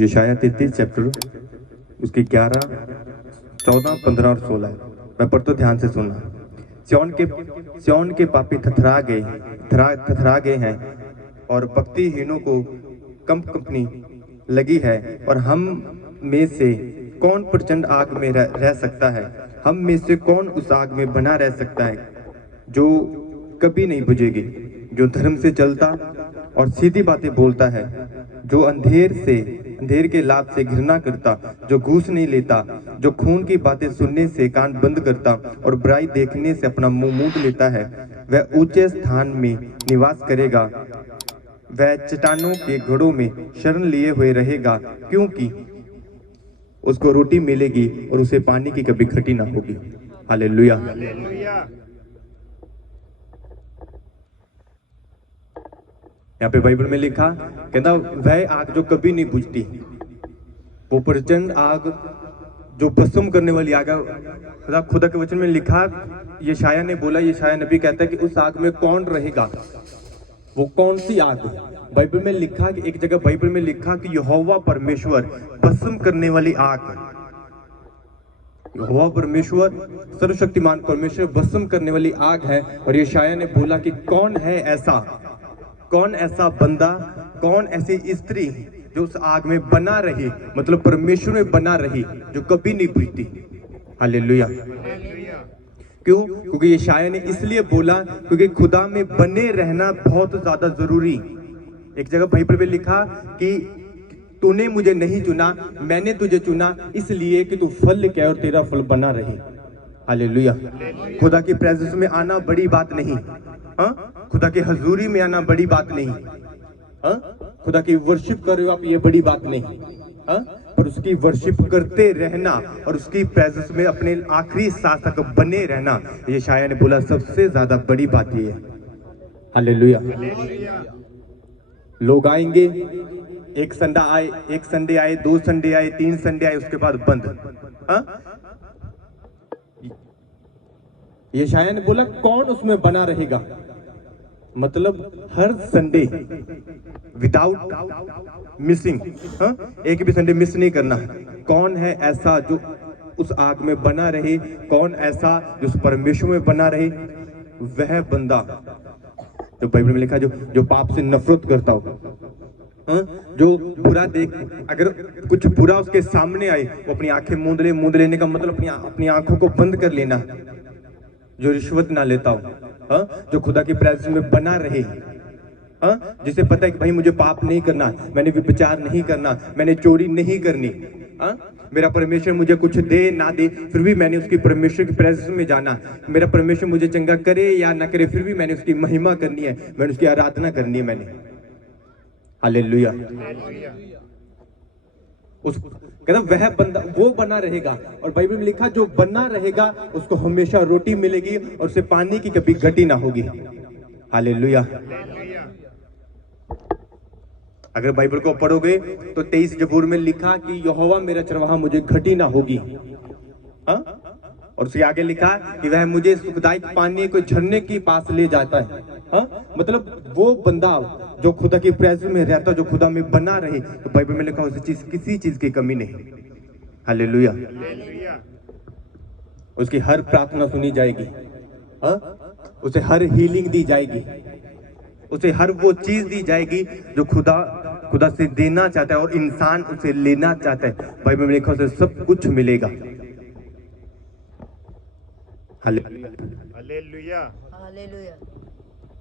यशायाह 33 चैप्टर उसकी 11, 14, 15 और 16 है। मैं पढ़ता ध्यान से सुनना। सिय्योन के पापी थरथरा गए हैं और भक्तिहीनों को कंपनी लगी है। और हम में से कौन प्रचंड आग में रह सकता है? हम में से कौन उस आग में बना रह सकता है जो कभी नहीं बुझेगी? जो धर्म से चलता और सीधी बातें बोलता है, जो अंधेर के लाभ से घृणा करता, जो घूस नहीं लेता, जो खून की बातें सुनने से कान बंद करता और बुराई देखने से अपना मुंह मूंद लेता है, वह ऊंचे स्थान में निवास करेगा। वह चट्टानों के घड़ों में शरण लिए हुए रहेगा, क्योंकि उसको रोटी मिलेगी और उसे पानी की कभी घटी ना होगी। हालेलुया। यहाँ पे बाइबल में लिखा, कहता वह आग जो कभी नहीं बुझती, वो प्रचंड आग जो भस्म करने वाली आग है। खुदा के वचन में लिखा, यशायाह ने बोला, यशायाह नबी कहता है कि उस आग में कौन रहेगा? वो कौन सी आग? बाइबल में लिखा कि एक जगह बाइबल में लिखा कि यहोवा परमेश्वर भस्म करने वाली आग। यहोवा परमेश्वर सर्वशक्तिमान परमेश्वर भस्म करने वाली आग है। और यशायाह ने बोला कि कौन ऐसा बंदा, कौन ऐसी स्त्री जो उस आग में बना रही, मतलब परमेश्वर में बना रही, जो कभी नहीं बुझती। हालेलुया। क्यों? क्योंकि यशायाह ने इसलिए बोला क्योंकि खुदा में बने रहना बहुत ज्यादा जरूरी। एक जगह बाइबल में लिखा कि तूने मुझे नहीं चुना, मैंने तुझे चुना इसलिए कि तू फल के और तेरा फल बना रहे। हालेलुया। खुदा की प्रेजेंस में आना बड़ी बात नहीं, हाँ? खुदा की हजूरी में आना बड़ी बात नहीं, हाँ? खुदा की वर्शिप कर रहे हो आप, ये बड़ी बात नहीं, हाँ? पर उसकी वर्शिप करते रहना और उसकी प्रेजेंस में अपने आखिरी सांस तक बने रहना, यशायाह ने बोला सबसे ज्यादा बड़ी बात ये है। हालेलुया। लोग आएंगे, एक संडे आए, 2 संडे आए, 3 संडे आए, उसके बाद बंद, हाँ? यशायाह ने बोला कौन उसमें बना रहेगा? मतलब हर संडे विदाउट मिसिंग, हाँ? एक भी संडे मिस नहीं करना। कौन है ऐसा जो उस आग में बना रहे? कौन ऐसा जो उस परमेश्वर में बना रहे? वह बंदा जो बाइबल में लिखा, जो पाप से नफरत करता हो, हाँ? जो बुरा देख, अगर कुछ बुरा उसके सामने आए वो अपनी आंखें मूंद लेने का मतलब अपनी आंखों को बंद कर लेना। जो रिश्वत ना लेता हो, हाँ? जो खुदा की प्रेजेंस में बना रहे, हाँ? जिसे पता है कि भाई मुझे पाप नहीं करना, मैंने व्यभिचार नहीं करना, मैंने चोरी नहीं करनी, हाँ? मेरा परमेश्वर मुझे कुछ दे ना दे फिर भी मैंने उसकी परमेश्वर की प्रेजेंस में जाना। मेरा परमेश्वर मुझे चंगा करे या ना करे फिर भी मैंने उसकी महिमा करनी है, मैंने उसकी आराधना करनी है मैंने। हालेलुया। उस कहता वह बंदा वो बना रहेगा। और बाइबल में लिखा जो बना रहेगा उसको हमेशा रोटी मिलेगी और उसे पानी की कभी घटी ना होगी। हालेलुया। अगर बाइबल को पढ़ोगे तो 23 जबूर में लिखा कि यहोवा मेरा चरवाहा, मुझे घटी ना होगी, हाँ? और उसके आगे लिखा कि वह मुझे सुखदायक पानी को झरने के पास ले जाता है, हाँ? मतलब वो बंदा जो खुदा की प्रेजेंस में रहता, जो खुदा में बना रहे, तो बाइबल में लिखा उस चीज किसी चीज की कमी नहीं। हालेलुया। उसकी हर प्रार्थना सुनी जाएगी, हाँ? उसे हर हीलिंग दी जाएगी, उसे हर वो चीज दी जाएगी जो खुदा से देना चाहता है और इंसान उसे लेना चाहता है। बाइबल में लिखा उसे सब कुछ मिलेगा। हालेलुया।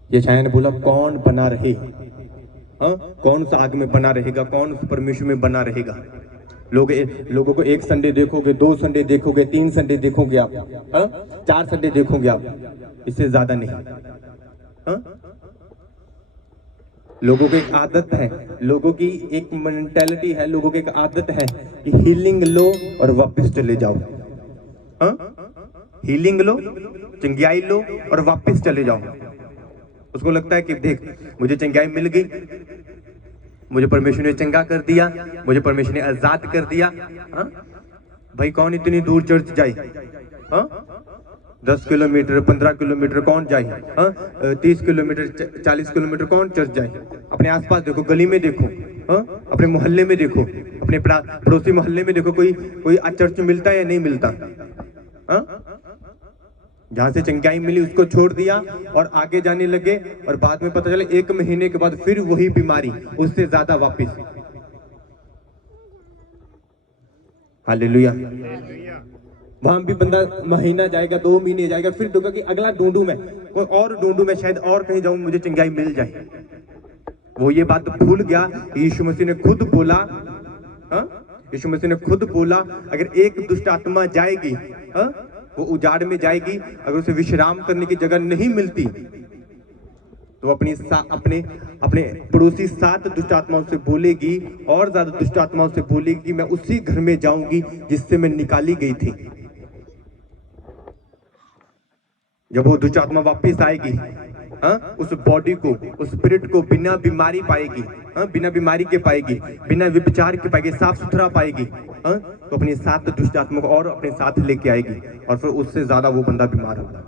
यशायाह ने बोला कौन बना रहे, हाँ? कौन उस आग में बना रहेगा? कौन उस परमेश्वर में बना रहेगा? लोगों को एक संडे देखोगे, 2 संडे देखोगे, 3 संडे देखोगे आप, हाँ? 4 संडे देखोगे आप, इससे ज्यादा नहीं, हाँ? लोगों की एक आदत है, लोगों की एक मेंटालिटी है, लोगों की एक आदत है कि हीलिंग लो और वापस चले जाओ, हाँ? हीलिंग लो, चंगाई लो और वापस चले जाओ। उसको लगता है कि देख मुझे चंगाई मिल गई, मुझे परमेश्वर ने चंगा कर दिया, मुझे परमेश्वर ने आजाद कर दिया, हाँ? भाई कौन इतनी दूर चर्च जाए, हाँ? 10 किलोमीटर 15 किलोमीटर कौन जाए, हाँ? 30 किलोमीटर 40 किलोमीटर कौन चर्च जाए? अपने आसपास देखो, गली में देखो, हाँ, अपने मोहल्ले में देखो, अपने पड़ोसी मोहल्ले में देखो, कोई चर्च मिलता है या नहीं मिलता? हाँ, जहां से चंगाई मिली उसको छोड़ दिया और आगे जाने लगे, और बाद में पता चला 1 महीने के बाद फिर वही बीमारी, उससे ज्यादा वापिस। हालेलुया। वहां भी बंदा महीना जाएगा, 2 महीने जाएगा, फिर दुखा कि अगला ढूंढू मैं, कोई और ढूंढू मैं, शायद और कहीं जाऊं, मुझे चंगाई मिल जाए। वो ये बात भूल गया, यीशु मसीह ने खुद बोला, हाँ, यीशु मसीह ने खुद बोला, अगर एक दुष्ट आत्मा जाएगी, हाँ, वो उजाड़ में जाएगी, अगर उसे विश्राम करने की जगह नहीं मिलती तो अपने पड़ोसी 7 दुष्ट आत्माओं से बोलेगी, और ज्यादा दुष्ट आत्माओं से बोलेगी कि मैं उसी घर में जाऊंगी जिससे मैं निकाली गई थी। जब वो दुष्ट आत्मा वापस आएगी, हाँ, उस बॉडी को, उस स्पिरिट को बिना बीमारी पाएगी, हाँ, बिना बीमारी के पाएगी, बिना विपचार के पाएगी, साफ सुथरा पाएगी, हाँ, तो अपनी 7 दुष्ट आत्मा को और अपने साथ लेके आएगी, और फिर उससे ज्यादा वो बंदा बीमार होगा।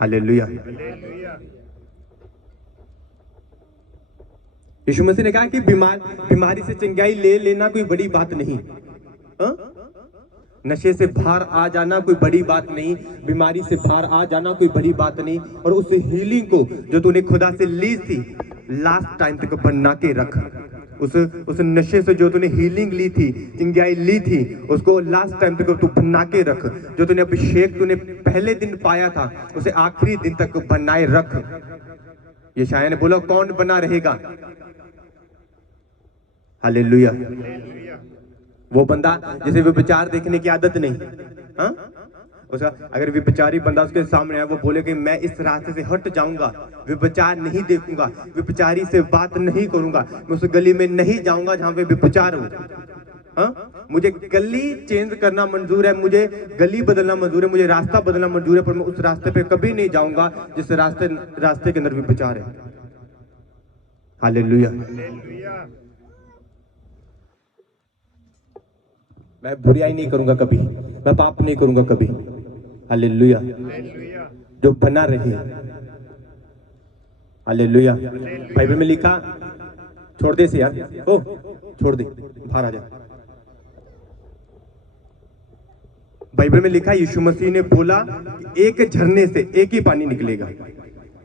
हालेलुया। यीशु मसीह ने कहा कि बीमारी से चंगाई ले लेना कोई बड़ी बात नहीं, हाँ? नशे से बाहर आ जाना कोई बड़ी बात नहीं, बीमारी से बाहर आ जाना कोई बड़ी बात नहीं, और उस हीलिंग को जो तूने खुदा से ली थी लास्ट टाइम तक बना के रख। उस नशे से जो तूने हीलिंग ली थी, चंगाई ली थी, उसको लास्ट टाइम तक तू बना के रख। जो तूने अभिषेक तूने पहले दिन पाया था उसे आखिरी दिन तक बनाए रख। यशायाह ने बोला कौन बना रहेगा? हालेलुया। वो बंदा जिसे विचार देखने की आदत नहीं, हाँ, उसका अगर विचारी बंदा उसके सामने है, वो बोले कि मैं इस रास्ते से हट जाऊंगा, विचार नहीं देखूंगा, विचारी से बात नहीं करूंगा, मैं उस गली में नहीं जाऊंगा जहां पे विचार हो, हाँ, मुझे गली चेंज करना मंजूर है, मुझे गली बदलना मंजूर है, मुझे रास्ता बदलना मंजूर है, पर मैं उस रास्ते पे कभी नहीं जाऊंगा जिस रास्ते के अंदर विचार है। हालेलुया। मैं बुराई नहीं करूंगा कभी, मैं पाप नहीं करूंगा कभी। हालेलुया। जो बना रहे। हालेलुया। बाइबल में लिखा, छोड़ दे से यार, ओ छोड़ दे, बाहर आ जा। बाइबल में लिखा यीशु मसीह ने बोला एक झरने से एक ही पानी निकलेगा,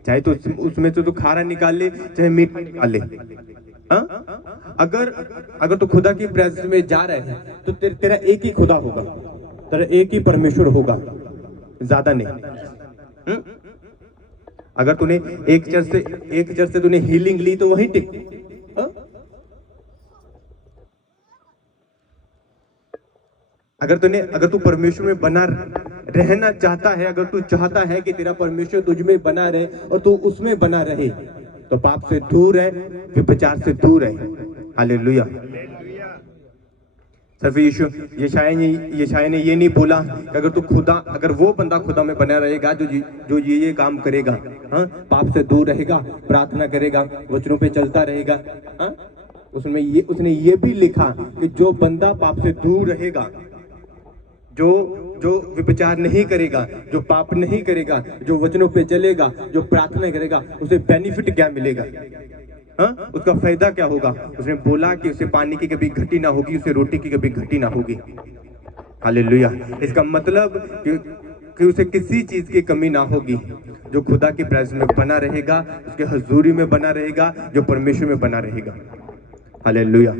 चाहे तो उसमें से तो खारा निकाल ले, चाहे मीठा निकाल ले। हाँ? अगर तो खुदा की प्रेजेंस में जा रहे हैं तो तेरा एक ही खुदा होगा, तेरा एक ही परमेश्वर होगा, ज्यादा नहीं। अगर तूने एक चर्च से तूने हीलिंग ली तो वहीं टिक। अगर तू परमेश्वर में बना रहना चाहता है, अगर तू चाहता है कि तेरा परमेश्वर तुझ में बना रहे और तू उसमें बना रहे, तो पाप से दूर है, विचार से दूर है। हालेलुया। सिर्फ यशायाह ने ये नहीं बोला कि अगर वो बंदा खुदा में बना रहेगा जो ये काम करेगा, हाँ, पाप से दूर रहेगा, प्रार्थना करेगा, वचनों पे चलता रहेगा, हाँ, उसने ये भी लिखा कि जो बंदा पाप से दूर रहेगा, जो विचार नहीं करेगा, जो पाप नहीं करेगा, जो वचनों पे चलेगा, जो प्रार्थना करेगा, उसे बेनिफिट क्या मिलेगा? हाँ? उसका फायदा क्या होगा? उसने बोला कि उसे पानी की कभी घटी ना होगी, उसे रोटी की कभी घटी ना होगी। हालेलुया। इसका मतलब कि उसे किसी चीज की कमी ना होगी। जो खुदा की प्रेजेंस में बना रहेगा, उसके हजूरी में बना रहेगा, जो परमेश्वर में बना रहेगा। हालेलुया।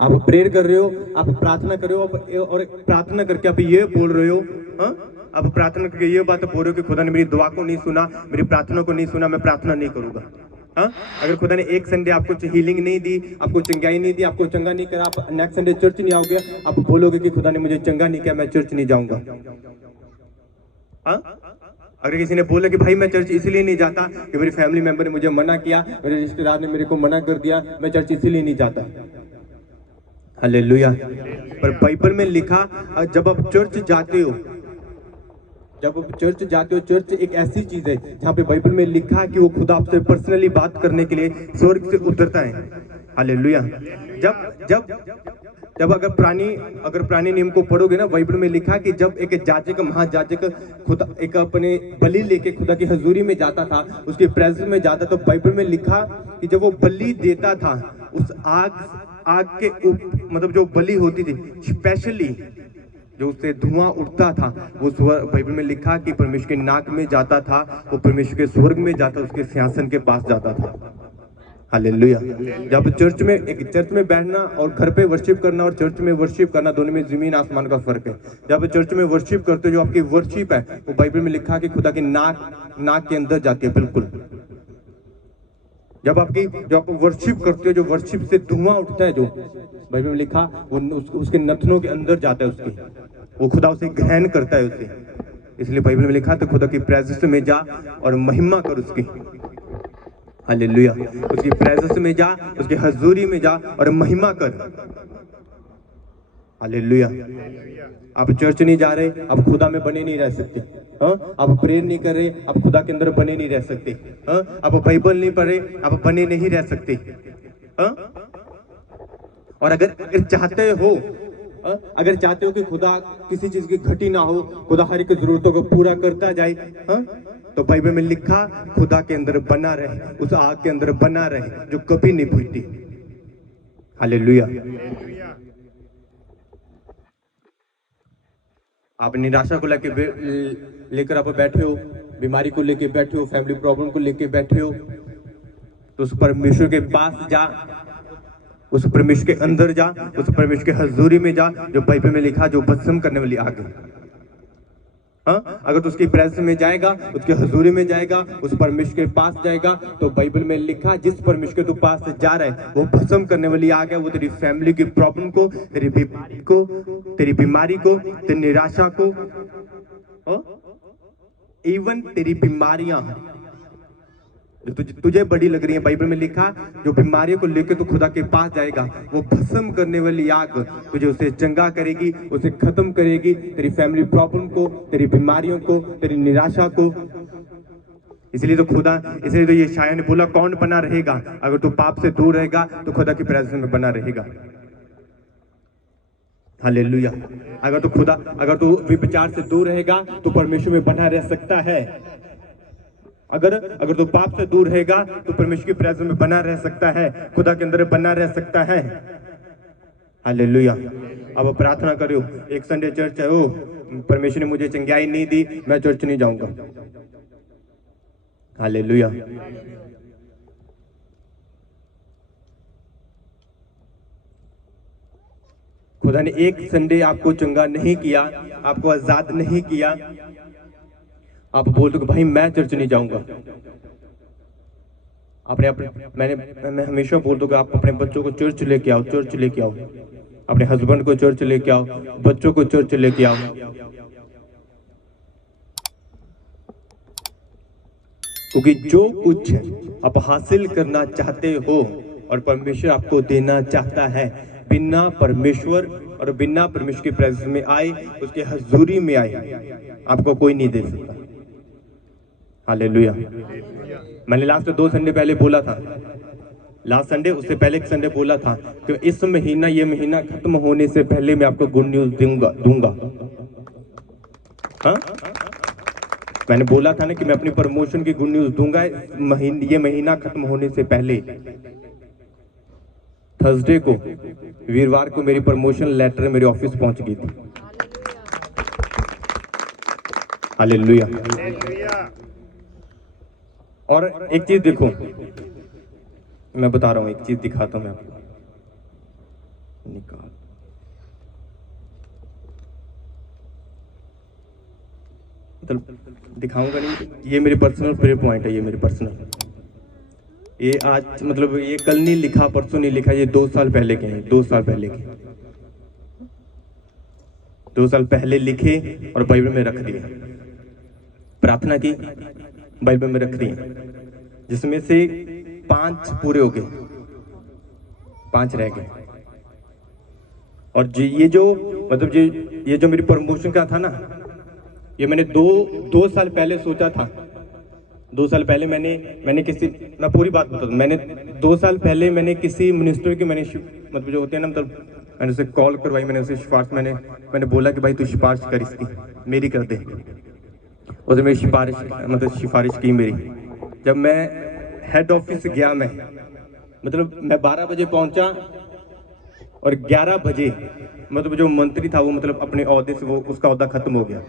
आप प्रेयर कर रहे हो, आप प्रार्थना कर रहे हो, और प्रार्थना करके आप ये बोल रहे हो, हाँ, आप प्रार्थना करके ये बात बोल रहे हो कि खुदा ने मेरी दुआ को नहीं सुना, मेरी प्रार्थना को नहीं सुना, मैं प्रार्थना नहीं करूंगा। हाँ, अगर खुदा ने एक संडे आपको हीलिंग नहीं दी, आपको चंगाई नहीं दी, आपको चंगा नहीं करा, आप नेक्स्ट संडे चर्च नहीं आओगे, आप बोलोगे कि खुदा ने मुझे चंगा नहीं किया, मैं चर्च नहीं जाऊंगा। हाँ, अगर किसी ने बोला कि भाई मैं चर्च इसलिए नहीं जाता कि मेरी फैमिली मेंबर ने मुझे मना किया, मेरे रिश्तेदार ने मेरे को मना कर दिया, मैं चर्च इसलिए नहीं जाता। हालेलुया। पर बाइबल में लिखा, जब आप चर्च जाते हो, चर्च एक ऐसी चीज है जहाँ पे बाइबल में लिखा कि वो खुदा आपसे पर्सनली बात करने के लिए स्वर्ग से उतरता है। हालेलुया। जब जब अगर पुराने नियम को पढ़ोगे ना, बाइबल में लिखा कि जब एक जाजक महाजाजक खुदा एक अपने बलि लेके खुदा की हजूरी में जाता था, उसके प्रेजेंस में जाता, तो बाइबल में लिखा कि जब वो बलि देता था, उस आग के मतलब जो बलि होती थी स्पेशली, जो उससे धुआं उठता था, वो बाइबल में लिखा कि परमेश्वर के नाक में जाता था, वो परमेश्वर के स्वर्ग में जाता, उसके सिंहासन के पास जाता था। हालेलुया। जब चर्च में बैठना और घर पे वर्शिप करना और चर्च में वर्शिप करना, दोनों में जमीन आसमान का फर्क है। जब चर्च में वर्शिप करते हो, जो आपकी वर्शिप है वो बाइबल में लिखा कि खुदा की नाक के अंदर जाती है, बिल्कुल। जब आप वर्शिप करते हो, जो वर्शिप से धुआं उठता है, जो बाइबल में लिखा, वो उसके नथनों के अंदर जाता है, उसके वो खुदा उसे ग्रहण करता है उसे। इसलिए बाइबल में लिखा तो खुदा की प्रेजेंस में जा और महिमा कर उसकी। हालेलुया। उसकी प्रेजेंस में जा, उसकी हजूरी में जा और महिमा कर। हालेलुया। आप चर्च नहीं जा रहे, आप खुदा में बने नहीं रह सकते। हाँ, आप प्रेयर नहीं कर रहे, आप खुदा के अंदर बने नहीं रह सकते। हाँ, आप बाइबल नहीं पढ़ रहे, आप बने नहीं रह सकते। हाँ, और अगर चाहते हो, अगर चाहते हो कि खुदा किसी चीज की घटी ना हो, खुदा हर एक जरूरतों को पूरा करता जाए, हाँ, तो बाइबल में लिखा खुदा के अंदर बना रहे, उस आग के अंदर बना रहे जो कभी नहीं बुझती। हालेलुया। आप निराशा को लेकर आप बैठे हो, बीमारी को लेकर बैठे हो, फैमिली प्रॉब्लम को लेकर बैठे हो, तो उस परमेश्वर के पास जा, उस परमेश्वर के अंदर जा, उस परमेश्वर के हजूरी में जा, जो बाइबल में लिखा, जो भस्म करने वाली आग है। हाँ, अगर तो उसकी प्रेजेंस में जाएगा, उसके हजूरी में जाएगा, उस परमेश्वर के पास जाएगा, तो बाइबल में लिखा जिस परमेश्वर के तू पास जा रहा है वो भस्म करने वाली आग है। वो तेरी फैमिली की प्रॉब्लम को, तेरी बीमारी को, तेरी निराशा को, इवन तेरी बीमारियां तुझे बड़ी लग रही है, बाइबल में लिखा जो बीमारियों को लेकर तू खुदा के पास जाएगा, वो भस्म करने वाली आग तुझे उसे चंगा करेगी, उसे खत्म करेगी, तेरी फैमिली प्रॉब्लम को, तेरी बीमारियों को, तेरी निराशा को। इसलिए तो ये शायर ने बोला, कौन बना रहेगा? अगर तू पाप से दूर रहेगा तो खुदा की प्रेजेंस में बना रहेगा। हालेलुया। अगर तू विचार से दूर रहेगा तो परमेश्वर में बना रह सकता है। अगर तू पाप से दूर रहेगा तो परमेश्वर की प्रेजेंस में बना रह सकता है, खुदा के अंदर बना रह सकता है। हालेलुया। अब प्रार्थना करो, एक संडे चर्च है, ओ परमेश्वर ने मुझे चंगाई नहीं दी, मैं चर्च नहीं जाऊंगा। हालेलुया। खुदा ने एक संडे आपको चंगा नहीं किया, आपको आजाद नहीं किया, आप बोलते हो भाई मैं चर्च नहीं जाऊंगा। मैं हमेशा बोलता हूँ कि आप अपने बच्चों को चर्च लेके आओ, चर्च लेके आओ, अपने हस्बैंड को चर्च लेके आओ, बच्चों को चर्च लेके आओ। क्योंकि जो कुछ आप हासिल करना चाहते हो और परमेश्वर आपको देना चाहता है, बिना परमेश्वर और बिना परमेश्वर की प्रेजेंस में आए, उसके हजूरी में आए, आपको कोई नहीं दे सकता। हालेलुया। मैंने लास्ट 2 संडे पहले बोला था, लास्ट संडे उससे पहले एक संडे बोला था कि इस महीना, ये महीना खत्म होने से पहले मैं आपको गुड न्यूज दूंगा। हाँ, मैंने बोला था ना कि मैं अपनी प्रमोशन की गुड न्यूज दूंगा ये महीना खत्म होने से पहले। थर्सडे को, वीरवार को मेरी प्रमोशन लेटर मेरे ऑफिस पहुंच गई थी। हालेलुया। और एक चीज देखो, मैं बता रहा हूं, एक चीज दिखाता हूं मैं आपको, निकाल मतलब दिखाऊंगा नहीं, ये मेरी पर्सनल प्रेयर पॉइंट है, ये मेरी पर्सनल, ये आज मतलब ये कल नहीं लिखा, परसों नहीं लिखा, ये 2 साल पहले के हैं, 2 साल पहले के, 2 साल पहले लिखे और बाइबल में रख दिए, प्रार्थना की, बाइबल में रख दिए, जिसमें से 5 पूरे हो गए, 5 रह गए। और ये जो मेरी प्रमोशन का था ना, ये मैंने 2 साल पहले सोचा था। 2 साल पहले मैंने किसी, मैं पूरी बात बता दूं, मैंने 2 साल पहले मैंने किसी मिनिस्टर की, मैंने मतलब जो होते हैं ना, मतलब मैंने उसे कॉल करवाई, मैंने उसे सिफारिश मैंने बोला कि भाई तू सिफारिश कर इसकी, मेरी कर दे। उसने मेरी सिफारिश की मेरी। जब मैं हेड ऑफिस गया, मैं 12 बजे पहुंचा और 11 बजे जो मंत्री था वो अपने ओहदे से वो उसका ओहदा खत्म हो गया।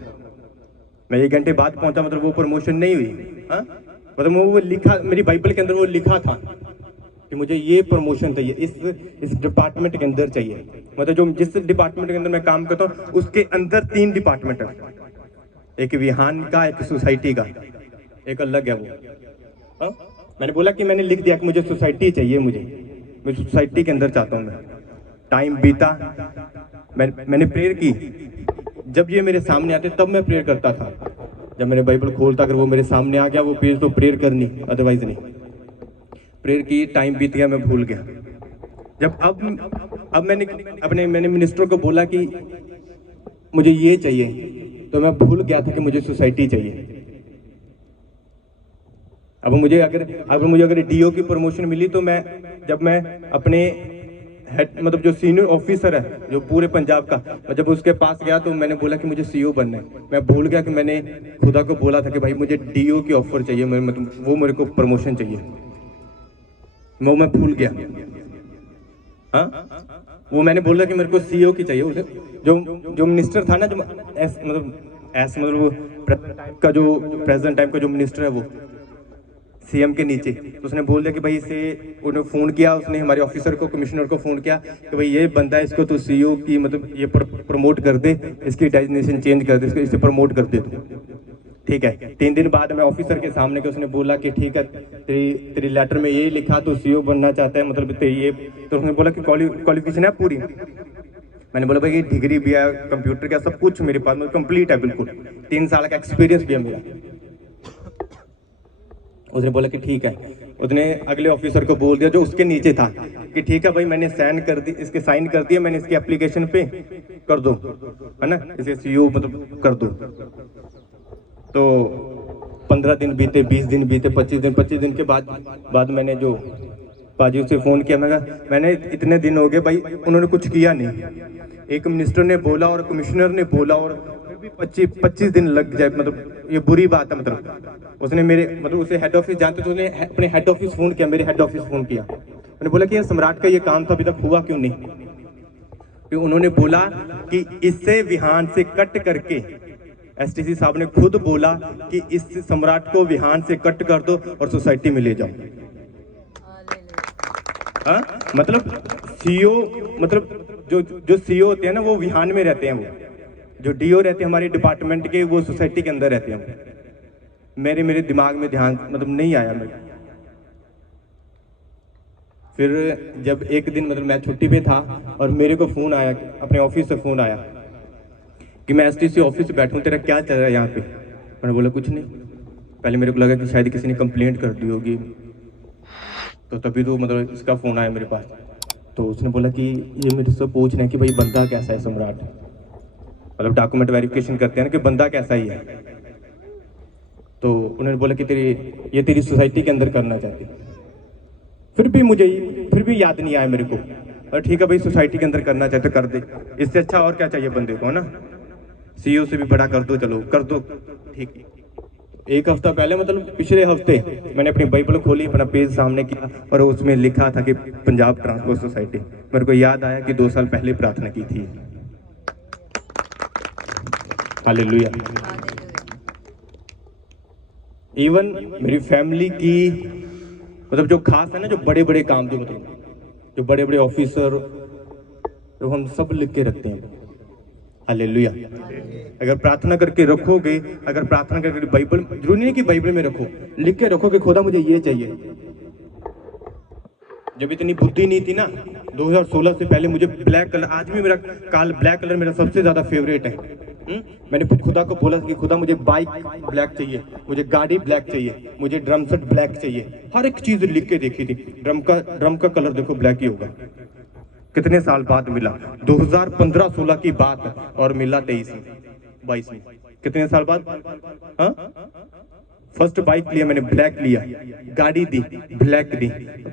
मैं 1 घंटे बाद पहुंचा, वो प्रमोशन नहीं हुई। हाँ, वो लिखा मेरी बाइबल के अंदर, वो लिखा था कि मुझे ये प्रमोशन चाहिए, इस डिपार्टमेंट के अंदर चाहिए। जो जिस डिपार्टमेंट के अंदर मैं काम करता हूँ उसके अंदर 3 डिपार्टमेंट है, एक विहान का, एक सोसाइटी का, एक अलग है वो। हाँ? मैंने बोला कि मैंने लिख दिया कि मुझे सोसाइटी चाहिए, मैं सोसाइटी के अंदर चाहता हूँ। मैं टाइम बीता, मैंने प्रेयर की। जब ये मेरे सामने आते तब मैं प्रेयर करता था। जब मैंने बाइबल खोलता, अगर वो मेरे सामने आ गया वो पेज, तो प्रेयर करनी, अदरवाइज नहीं। प्रेयर की, टाइम बीत गया, मैं भूल गया। जब अब मैंने मिनिस्टर को बोला कि मुझे ये चाहिए, तो मैं भूल गया था कि मुझे सोसाइटी चाहिए। अब मुझे अगर डीओ की प्रमोशन मिली, तो जब मैं अपने हेड जो सीनियर ऑफिसर है जो पूरे पंजाब का, जब उसके पास गया तो मैंने बोला कि मुझे सीईओ बनना है। मैं भूल गया कि मैंने खुदा को बोला था कि भाई मुझे डीओ की ऑफर चाहिए, वो मेरे को प्रमोशन चाहिए। मैं भूल गया। हाँ, वो मैंने बोला कि मेरे को सीईओ की चाहिए। उसे जो मिनिस्टर था ना, जो वो प्रेजेंट टाइम का जो मिनिस्टर है, वो सीएम के नीचे, तो उसने बोल दिया कि भाई इसे, उन्होंने फ़ोन किया, उसने हमारे ऑफिसर को, कमिश्नर को फ़ोन किया कि भाई ये बंदा है, इसको तो सीईओ की ये प्रमोट कर दे, इसकी डेजिग्नेशन चेंज कर दे, इसे प्रमोट कर दे तो ठीक है। 3 दिन बाद मैं ऑफिसर के सामने के, उसने बोला कि ठीक है, तेरी लेटर में यही लिखा, तो सीईओ बनना चाहता है, तेरी ये, तो उसने बोला कि क्वालिफिकेशन है पूरी। मैंने बोला भाई ये डिग्री भी है, कंप्यूटर का सब कुछ मेरे पास कंप्लीट है, बिल्कुल 3 साल का एक्सपीरियंस भी है मेरा। उसने बोला कि ठीक है। उसने अगले ऑफिसर को बोल दिया जो उसके नीचे था कि ठीक है भाई, मैंने साइन कर दिया, मैंने इसकी एप्लीकेशन पे कर दो, है ना, इसे सीईओ कर दो। तो 15 दिन बीते, 20 दिन बीते, 25 दिन के बाद मैंने जो पाजी से फ़ोन किया, मैंने इतने दिन हो गए भाई, उन्होंने कुछ किया नहीं। एक मिनिस्टर ने बोला और कमिश्नर ने बोला, और फिर भी 25 दिन लग जाए, ये बुरी बात है। उसने मेरे उसे हेड ऑफिस जानते, तो उसने अपने हेड ऑफिस फ़ोन किया, मेरे हेड ऑफिस फ़ोन किया। मैंने बोला कि यार सम्राट का ये काम था, अभी तक हुआ क्यों नहीं? कि उन्होंने बोला कि इससे विहान से कट करके, एसटीसी साहब ने खुद बोला कि इस सम्राट को विहान से कट कर दो और सोसाइटी में ले जाओ। हाँ, सीईओ, जो सीईओ होते हैं ना, वो विहान में रहते हैं, वो जो डीओ रहते हैं हमारे डिपार्टमेंट के, वो सोसाइटी के अंदर रहते हैं। मेरे दिमाग में ध्यान नहीं आया मेरे। फिर जब एक दिन मैं छुट्टी पे था और मेरे को फ़ोन आया, अपने ऑफिस से फ़ोन आया कि मैं एसटीसी ऑफिस से बैठा हूँ, तेरा क्या चल रहा है यहाँ पे? मैंने बोला कुछ नहीं। पहले मेरे को लगा कि शायद किसी ने कंप्लेंट कर दी होगी, तो तभी तो इसका फ़ोन आया मेरे पास। तो उसने बोला कि ये मेरे से पूछ रहे हैं कि भाई बंदा कैसा है सम्राट, डॉक्यूमेंट वेरिफिकेशन करते हैं ना कि बंदा कैसा ही है। तो उन्होंने बोला कि ये तेरी सोसाइटी के अंदर करना चाहती। फिर भी याद नहीं आया मेरे को। और ठीक है भाई, सोसाइटी के अंदर करना चाहते कर दे, इससे अच्छा और क्या चाहिए बंदे को, है ना? सीईओ से भी बड़ा कर दो, चलो कर दो, ठीक। एक हफ्ता पहले, पिछले हफ्ते, मैंने अपनी बाइबल खोली, अपना पेज सामने किया और उसमें लिखा था कि पंजाब ट्रांसपोर्ट सोसाइटी। मेरे को याद आया कि 2 साल पहले प्रार्थना की थी। हालेलुया। इवन मेरी फैमिली की, जो खास है ना, जो बड़े बड़े काम, जो बड़े बड़े ऑफिसर, जो हम सब लिख के रखते हैं। हालेलुया। अगर प्रार्थना करके रखोगे, अगर प्रार्थना करके बाइबल, जरूरी नहीं कि बाइबल में रखो, लिख के रखो कि खुदा मुझे ये चाहिए। जब इतनी बुद्धि नहीं थी ना, 2016 से पहले मुझे ब्लैक कलर, आज भी मेरा ब्लैक कलर मेरा सबसे ज्यादा फेवरेट है। मैंने खुदा को बोला कि खुदा मुझे बाइक ब्लैक चाहिए, मुझे गाड़ी ब्लैक चाहिए, मुझे ड्रम सेट ब्लैक चाहिए। हर एक चीज लिख के देखी थी। ड्रम का कलर देखो ब्लैक ही होगा। कितने साल बाद मिला? 2015-16 की बात है और मिला 23-22 में। कितने साल बाद? हाँ, फर्स्ट बाइक लिया मैंने, ब्लैक लिया, गाड़ी दी, ब्लैक दी।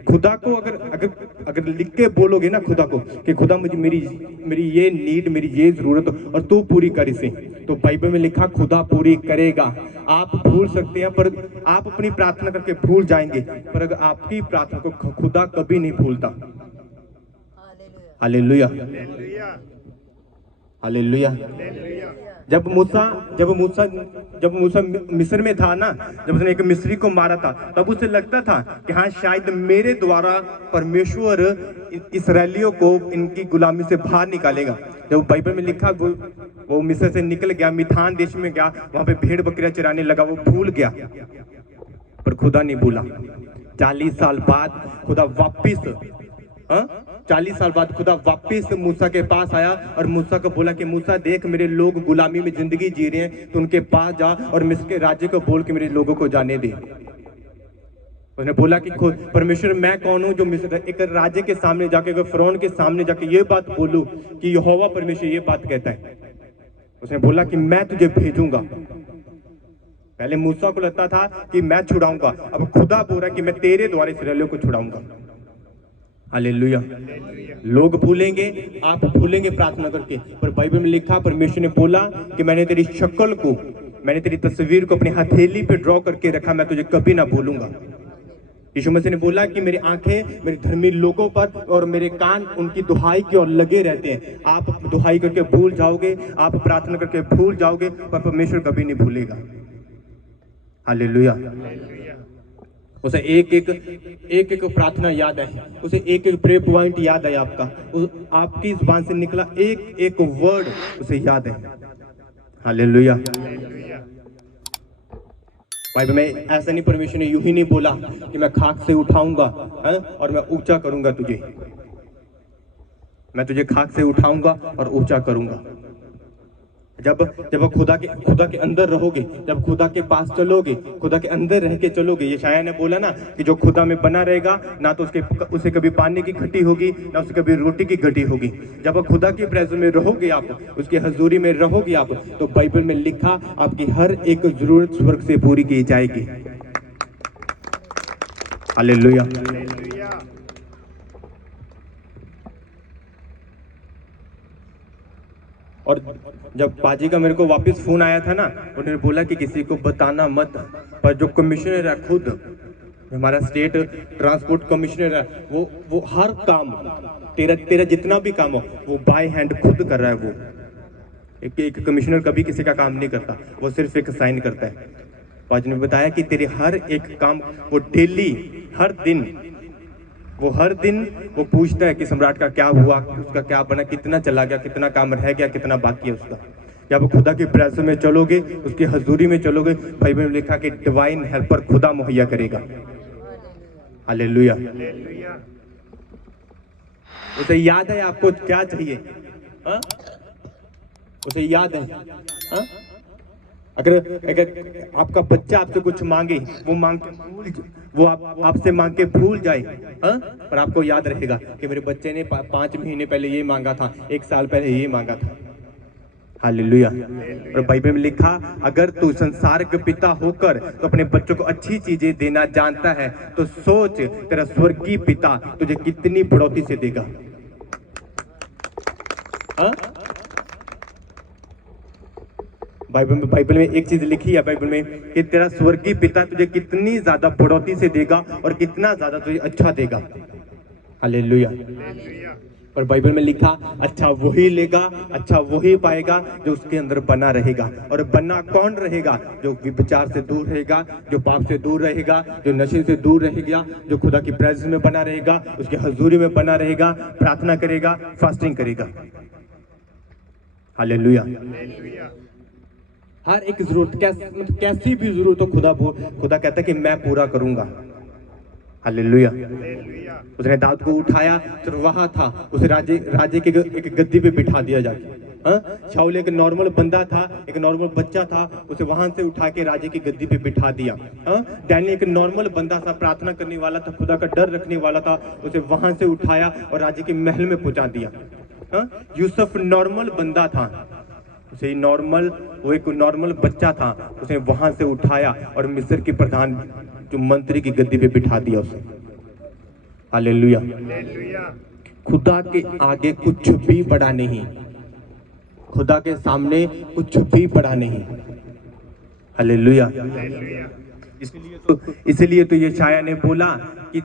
खुदा को अगर अगर अगर लिख के बोलोगे ना खुदा को कि खुदा मुझे मेरी मेरी ये नीड, मेरी ये जरूरत और तू पूरी कर इसे, तो बाइबल में लिखा खुदा पूरी करेगा। आप भूल सकते हैं पर आप अपनी प्रार्थना करके भूल जाएंगे, पर अगर आपकी प्रार्थना को खुदा कभी नहीं भूलता। Hallelujah, hallelujah. जब मूसा मिस्र में था ना, जब उसने एक मिस्री को मारा था, तब उसे लगता था कि हाँ शायद मेरे द्वारा परमेश्वर इस्राएलियों को इनकी गुलामी से बाहर निकालेगा। जब बाइबल में लिखा वो मिस्र से निकल गया, मिधान देश में गया, वहां पे भेड़ बकरियां चराने लगा, वो भूल गया, पर खुदा नहीं भूला। 40 साल बाद खुदा वापिस 40 साल बाद खुदा वापिस मूसा के पास आया और मूसा को बोला कि मूसा देख, मेरे लोग गुलामी में जिंदगी जी रहे हैं, तो उनके पास जा और मिस्र के राज्य को बोल के मेरे लोगों को जाने दे। उसने बोला कि परमेश्वर मैं कौन हूं जो मिस्र एक राज्य के सामने जाके, फिरौन के सामने जाके ये बात बोलूं कि यहोवा परमेश्वर ये बात कहता है। उसने बोला कि मैं तुझे भेजूंगा। पहले मूसा को लगता था कि मैं छुड़ाऊंगा, अब खुदा बोल रहा है कि मैं तेरे द्वारा इस्राएलियों को छुड़ाऊंगा। हालेलुया। लोग भूलेंगे, आप भूलेंगे प्रार्थना करके, पर बाइबल में लिखा परमेश्वर ने बोला कि मैंने तेरी शक्ल को, मैंने तेरी तस्वीर को अपनी हथेली पे ड्रॉ करके रखा, मैं तुझे कभी ना भूलूंगा। यीशु मसीह ने बोला कि मेरी आंखें मेरे धर्मी लोगों पर और मेरे कान उनकी दुहाई की ओर लगे रहते हैं। आप दुहाई करके भूल जाओगे, आप प्रार्थना करके भूल जाओगे, पर परमेश्वर कभी नहीं भूलेगा। हालेलुया। उसे एक एक प्रार्थना याद है, उसे एक एक प्रे पॉइंट याद है आपका, आपकी जुबान से निकला एक एक वर्ड उसे याद है। हालेलुया। बाइबल में ऐसा नहीं, परमेश्वर ने यूं ही नहीं बोला कि मैं खाक से उठाऊंगा और मैं ऊंचा करूंगा तुझे, मैं तुझे खाक से उठाऊंगा और ऊंचा करूंगा। जब खुदा के अंदर रहोगे, जब खुदा के पास चलोगे, खुदा के अंदर रह के चलोगे। ये शायर ने बोला ना कि जो खुदा में बना रहेगा ना तो उसे कभी पानी की घटी होगी, ना उसे कभी रोटी की घटी होगी। जब खुदा की प्रेजेंस में रहोगे आप, उसकी हजूरी में रहोगे आप, तो बाइबल में लिखा आपकी हर एक जरूरत स्वर्ग से पूरी की जाएगी। हालेलुया। और जब पाजी का मेरे को वापस फोन आया था ना, उन्होंने बोला कि किसी को बताना मत, पर जो कमिश्नर है खुद, हमारा स्टेट ट्रांसपोर्ट कमिश्नर है, वो हर काम तेरा जितना भी काम हो वो बाय हैंड खुद कर रहा है। वो एक कमिश्नर कभी किसी का काम नहीं करता, वो सिर्फ एक साइन करता है। पाजी ने बताया कि तेरे हर एक काम वो डेली हर दिन वो पूछता है कि सम्राट का क्या हुआ, उसका क्या बना, कितना चला गया, कितना काम रह गया, कितना बाकी है उसका। जब खुदा की प्रेजेंस में चलोगे, उसकी हजूरी में चलोगे, बाइबल में लिखा कि डिवाइन हेल्पर खुदा मुहैया करेगा। हालेलुया। उसे याद है आपको क्या चाहिए, उसे याद है। अगर आपका बच्चा आपसे कुछ मांगे, वो आपसे मांग के भूल जाए, पर आपको याद रहेगा कि मेरे बच्चे ने 5 महीने पहले ये मांगा था, 1 साल पहले ये मांगा था। हालेलुया। और बाइबल में लिखा अगर तू संसार के पिता होकर तो अपने बच्चों को अच्छी चीजें देना जानता है, तो सोच तेरा स्वर्गीय पिता तुझे कितनी बढ़ोतरी से देगा। बाइबल में एक चीज लिखी है बाइबल में कि तेरा स्वर्गीय पिता तुझे कितनी ज्यादा बढ़ोतरी से देगा और कितना ज्यादा तुझे अच्छा देगा। हालेलुया। और बाइबल में लिखा अच्छा वही लेगा, अच्छा वही पाएगा जो उसके अंदर बना रहेगा। और बना कौन रहेगा? जो विचार से दूर रहेगा, जो पाप से दूर रहेगा, जो नशे से दूर रहेगा, जो खुदा की प्रेजेंस में बना रहेगा, उसकी हजूरी में बना रहेगा, प्रार्थना करेगा, फास्टिंग करेगा। हालेलुया। हर एक जरूरत कैसी भी जरूरत हो, खुदा कहता है कि मैं पूरा करूंगा। हालेलुया। उसने दाऊद को उठाया, चरवाहा था, उसे राजे के एक गद्दी पे बिठा दिया जाके। शाऊल एक नॉर्मल बंदा था, एक नॉर्मल बच्चा था, उसे वहां से उठा के राजे की गद्दी पे बिठा दिया। डैनियल एक नॉर्मल बंदा था, प्रार्थना करने वाला था, खुदा का डर रखने वाला था, उसे वहां से उठाया और राजे के महल में पहुंचा दिया। यूसुफ नॉर्मल बंदा था, उसे नॉर्मल, वो एक नॉर्मल बच्चा था, उसे वहां से उठाया और मिस्र के प्रधान जो मंत्री की गद्दी पे बिठा दिया उसे। हालेलुया। खुदा के आगे कुछ भी बड़ा नहीं, खुदा के सामने कुछ भी बड़ा नहीं। हालेलुया। इसलिए तो यशायाह ने बोला कि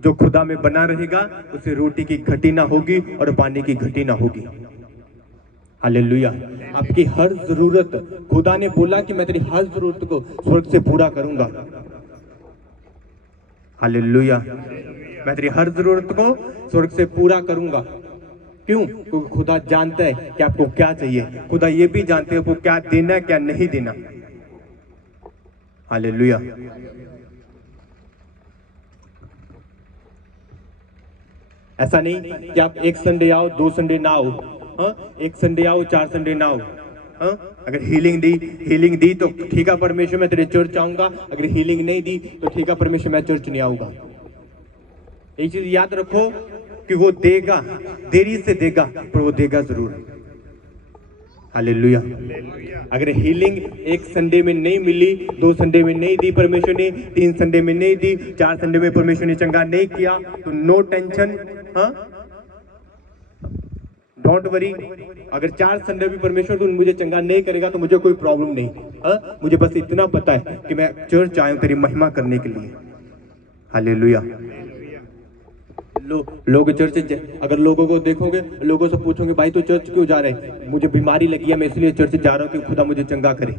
जो खुदा में बना रहेगा उसे रोटी की घटी ना होगी और पानी की घटी ना होगी। हालेलुया। आपकी हर जरूरत, खुदा ने बोला कि मैं तेरी हर जरूरत को स्वर्ग से पूरा करूंगा। हालेलुया। मैं तेरी हर जरूरत को स्वर्ग से पूरा करूंगा। क्यों? क्योंकि खुदा जानता है कि आपको क्या चाहिए। खुदा ये भी जानते हैं आपको क्या देना, क्या नहीं देना। हालेलुया। ऐसा नहीं कि आप एक संडे आओ, 2 संडे ना आओ, हाँ? एक संडे आओ, 4 संडे ना आओ, हाँ? अगर हीलिंग दी तो ठीक है परमेश्वर मैं तेरे चर्च आऊंगा, अगर हीलिंग नहीं दी तो ठीक है परमेश्वर मैं चर्च नहीं आऊंगा। एक चीज याद रखो कि वो देगा, देरी से देगा पर वो देगा जरूर। हालेलुया। अगर हीलिंग एक संडे में नहीं मिली, 2 संडे में नहीं दी परमेश्वर ने, 3 संडे में नहीं दी, 4 संडे में परमेश्वर ने चंगा नहीं किया, तो नो टेंशन, हाँ, डोंट वरी। अगर 4 संडे भी परमेश्वर तुम मुझे चंगा नहीं करेगा तो मुझे कोई प्रॉब्लम नहीं, हाँ, मुझे बस इतना पता है कि मैं चर्च आया हूं तेरी महिमा करने के लिए। हालेलुया। लोग चर्च, अगर लोगों को देखोगे, लोगों से पूछोगे भाई तो चर्च क्यों जा रहे हैं? मुझे बीमारी लगी है मैं इसलिए चर्च जा रहा हूँ कि खुदा मुझे चंगा करे।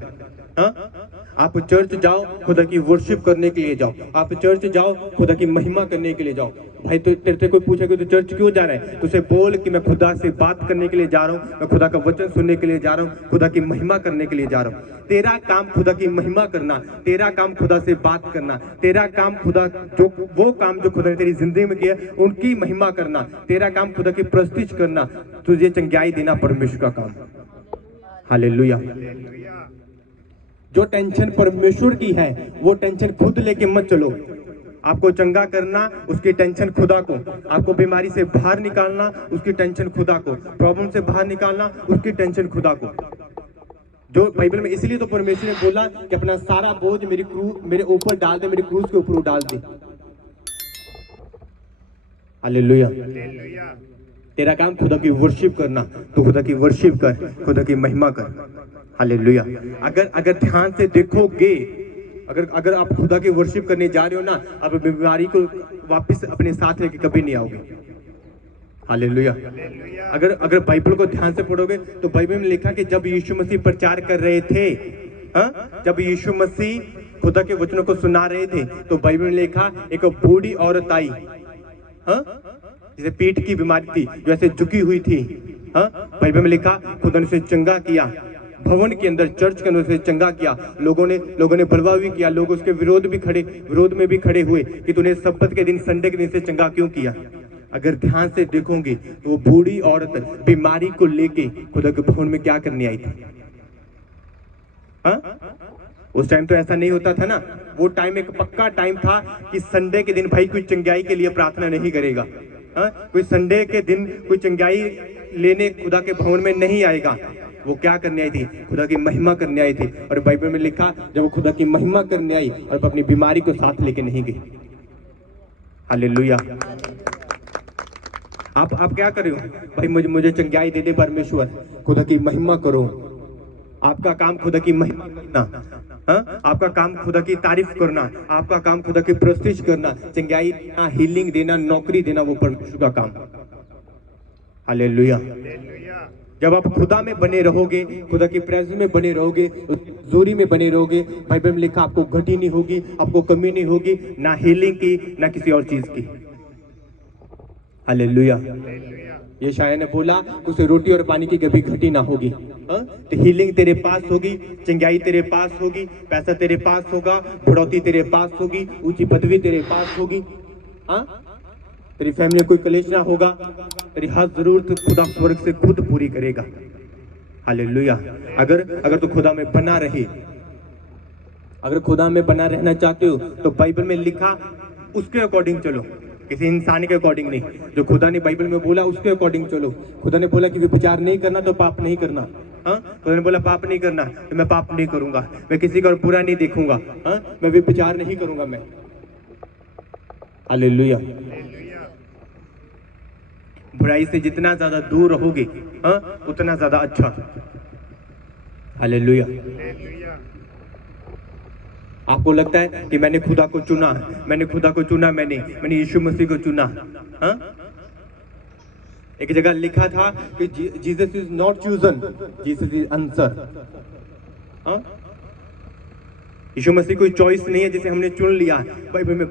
हाँ? आप चर्च जाओ खुदा की वर्शिप करने के लिए जाओ, आप चर्च जाओ खुदा की महिमा करने के लिए जाओ। भाई तो तेरे से कोई पूछेगा तो चर्च क्यों जा रहा है, तो उसे बोल कि मैं खुदा से बात करने के लिए जा रहा हूँ, मैं खुदा का वचन सुनने के लिए जा रहा हूँ, खुदा की महिमा करने के लिए जा रहा हूँ। तेरा काम खुदा की महिमा करना, तेरा काम खुदा से बात करना, तेरा काम खुदा जो वो काम जो खुदा ने तेरी जिंदगी में किया उनकी महिमा करना, तेरा काम खुदा की प्रस्तुति करना, तुझे चंगाई देना परमेश्वर का काम। हालेलुया। जो टेंशन परमेश्वर की है वो टेंशन खुद लेके मत चलो। आपको चंगा करना उसकी टेंशन खुदा को, आपको बीमारी से बाहर निकालना उसकी टेंशन खुदा को, प्रॉब्लम से बाहर निकालना उसकी टेंशन खुदा को। जो बाइबल में इसलिए तो परमेश्वर ने बोला कि अपना सारा बोझ मेरे ऊपर डाल दे, मेरी क्रूज के ऊपर डाल दे। हालेलुया। तेरा काम खुदा की वर्शिप करना, तो खुदा की वर्शिप कर, खुदा की महिमा कर। हालेलुया। अगर ध्यान से देखोगे, अगर आप खुदा की वर्शिप करने जा रहे हो ना, आप बीमारी को वापस अपने साथ लेके कभी नहीं आओगे। हालेलुया। अगर बाइबल को ध्यान से पढ़ोगे तो बाइबल में लिखा कि जब यीशु मसीह प्रचार कर रहे थे, हाँ, जब यीशु मसीह खुदा के वचनों को सुना रहे थे, तो बाइबल में लिखा एक बूढ़ी औरत आई, हाँ, जिसे पीठ की बीमारी थी, जो ऐसे झुकी हुई थी, हाँ, बाइबल में लिखा खुदा ने उसे चंगा किया, भवन के अंदर चर्च के अंदर उसे चंगा किया। लोगों ने बलवा भी किया, लोग उसके विरोध में भी खड़े हुए कि तूने सब्बत के दिन, संडे के दिन से चंगा क्यों किया। अगर ध्यान से देखोगे तो वो बूढ़ी औरत बीमारी को लेके खुदा के भवन में क्या करने आई थी। हाँ? उस टाइम तो ऐसा नहीं होता था ना, वो टाइम एक पक्का टाइम था कि संडे के दिन भाई कोई चंगाई के लिए प्रार्थना नहीं करेगा। हाँ? कोई संडे के दिन कोई चंगाई लेने खुदा के भवन में नहीं आएगा। वो क्या करने आई थी? खुदा की महिमा करने आई थी। और बाइबल में लिखा जब वो खुदा की महिमा करने आई और अपनी बीमारी को साथ लेके नहीं गई। हालेलुया। आप क्या कर रहे हो भाई? मुझे चंगाई दे दे परमेश्वर, खुदा की महिमा करो। आपका काम खुदा की महिमा करना, हाँ? आपका काम खुदा की तारीफ करना, आपका काम खुदा की प्रस्तुति करना, चंगाई देना, हीलिंग देना, नौकरी देना, वो परमेश्वर का काम। हालेलुया। जब आप खुदा में बने रहोगे, खुदा की प्रेजेंस में बने रहोगे, जोरी में बने रहोगे, बाइबल में लिखा आपको घटी नहीं होगी, आपको कमी नहीं होगी, ना हीलिंग की ना किसी और चीज की। हालेलुया। यशायाह ने बोला उसे रोटी और पानी की कभी घटी ना होगी। तो हीलिंग तेरे पास होगी, चंगाई तेरे पास होगी, पैसा तेरे पास होगा, बढ़ोतरी तेरे पास होगी, ऊंची पदवी तेरे पास होगी। हाँ, तेरी फैमिली में कोई कलेश ना होगा, तेरी हर जरूरत खुदा स्वर्ग से खुद पूरी करेगा। हालेलुया। अगर तो खुदा में बना रहे, अगर खुदा में बना रहना चाहते हो तो बाइबल में लिखा उसके अकॉर्डिंग चलो, किसी इंसान के अकॉर्डिंग नहीं। जो खुदा ने बाइबल में बोला उसके अकॉर्डिंग चलो। खुदा ने बोला कि व्यभिचार नहीं करना तो पाप नहीं करना। हाँ, तो उन्होंने बोला पाप नहीं करना, तो मैं पाप नहीं करूंगा, मैं किसी का बुरा नहीं देखूंगा, हाँ, मैं व्यभिचार नहीं करूंगा मैं। हालेलुया। बुराई से जितना ज्यादा दूर रहोगे, हाँ, उतना ज्यादा अच्छा। हालेलुया। आपको लगता है कि मैंने खुदा को चुना, मैंने खुदा को चुना, मैंने यीशु मसीह को चुना, हाँ? एक जगह लिखा था कि Jesus is not chosen, Jesus is answer. हाँ? यीशु मसीह कोई चॉइस नहीं है जिसे हमने चुन लिया। बाइबल में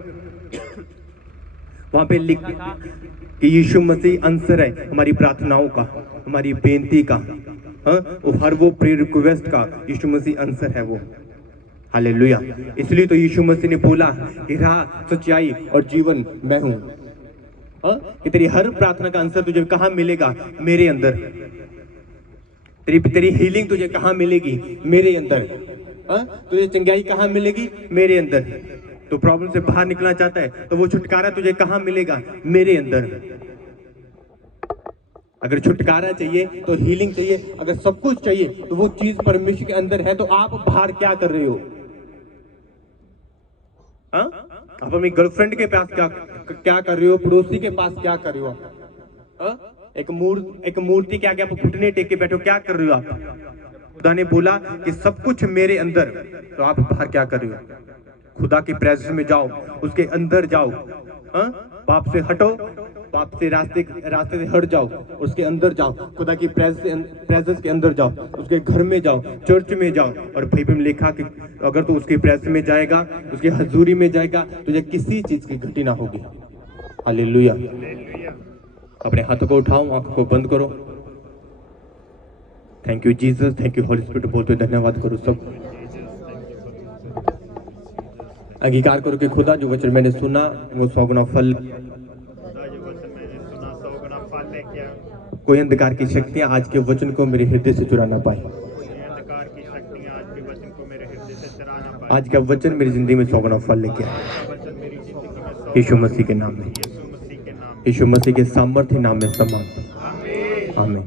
वहां पे लिखा था कि यीशु मसीह आंसर है हमारी प्रार्थनाओं का, हमारी बेनती का, हाँ? हर वो प्रेयर रिक्वेस्ट का यीशु मसीह आंसर है वो। हालेलुया। इसलिए तो यीशु मसीह ने बोला कि राह, सच्चाई और जीवन मैं हूं, कि तेरी हर प्रार्थना का आंसर तुझे कहां मिलेगा? मेरे अंदर। तेरी हीलिंग तुझे कहां मिलेगी? मेरे अंदर। तुझे चंगाई कहां मिलेगी? मेरे अंदर। तो प्रॉब्लम से बाहर निकलना चाहता है तो वो छुटकारा तुझे कहां मिलेगा? मेरे अंदर। अगर छुटकारा चाहिए तो हीलिंग चाहिए, अगर सब कुछ चाहिए तो वो चीज परमेश्वर के अंदर है, तो आप बाहर क्या कर रहे हो? आप अपनी गर्लफ्रेंड के पास क्या कर रहे हो? पड़ोसी के पास क्या कर रहे हो? एक मूर्ति के आगे आप घुटने टेक के बैठे हो, क्या कर रहे हो आप? खुदा ने बोला कि सब कुछ मेरे अंदर, तो आप बाहर क्या कर रहे हो? खुदा की प्रेजेंस में जाओ, उसके अंदर जाओ, पाप से हटो, पाप से रास्ते से हट जाओ, उसके अंदर जाओ, खुदा की प्रेजेंस के अंदर जाओ, उसके घर में जाओ, चर्च में जाओ। और बाइबल में लिखा कि अगर तू उसकी प्रेजेंस में जाएगा, उसकी हजूरी में जाएगा, तुझे किसी चीज की घटी ना होगी। हालेलुया। अपने हाथों को उठाओ, आंखों को बंद करो। Thank you Jesus, thank you Holi spirit बोलते धन्यवाद करो सब। अंगीकार करो कि खुदा जो वचन मैंने सुना वो 100 गुना फल। कोई अंधकार की शक्तियां आज के वचन को मेरे हृदय से चुरा ना पाए। आज का वचन मेरी जिंदगी में 100 गुना फल लेके आए, यीशु मसीह के नाम में, यीशु मसीह के सामर्थ्य नाम में समान। आमीन।